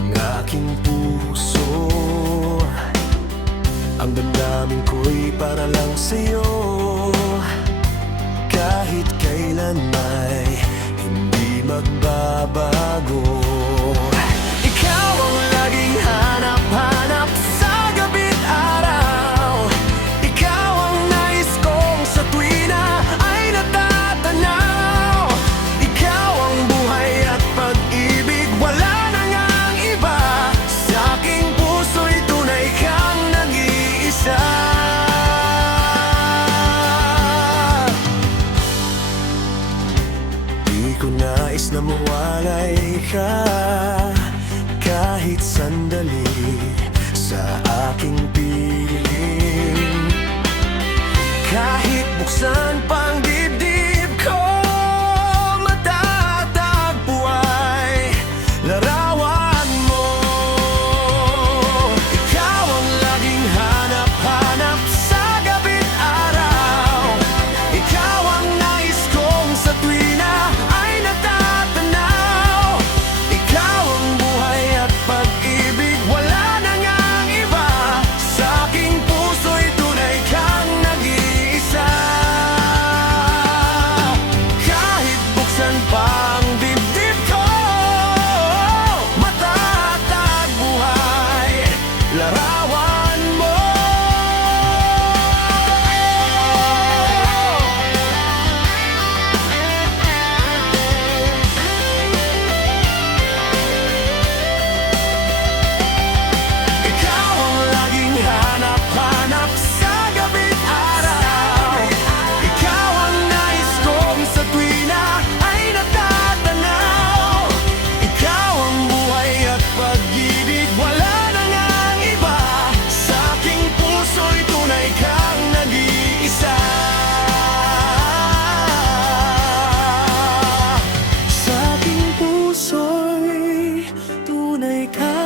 Ang aking puso, ang damdamin ko'y para lang sa'yo. Kahit kailan may hindi magbabago. Ikaw ang laging hanap-hanap sa gabi't araw. Ikaw ang nais kong sa tuwi na ay natatanaw. Ikaw ang buhay at pag-ibig, wala na ngang iba. Sa aking puso'y tunay kang nag-iisa. Di ko nais na mawalay ka kahit sandali sa aking piling. Kahit buksan pang dibdib ko, matatagpo ay larawan mo. Ikaw ang laging hanap-hanap sa gabi't araw. Ikaw ang nais kong sa tuwi na ay natatanaw. Ikaw ang buhay at pag-ibig, wala na ngang iba. Sa aking puso'y tunay kang nag-iisa. Kahit buksan pa ang dibdib ko, matatagpo ay larawan mo. Ikaw ang laging hanap-hanap sa gabi't araw. Ikaw ang nais kong sa tuwi na ay natatanaw. Ikaw ang buhay at pag-ibig, wala na ngang iba. Sa aking puso'y tunay kang nag-iisa. Sa aking puso'y tunay kang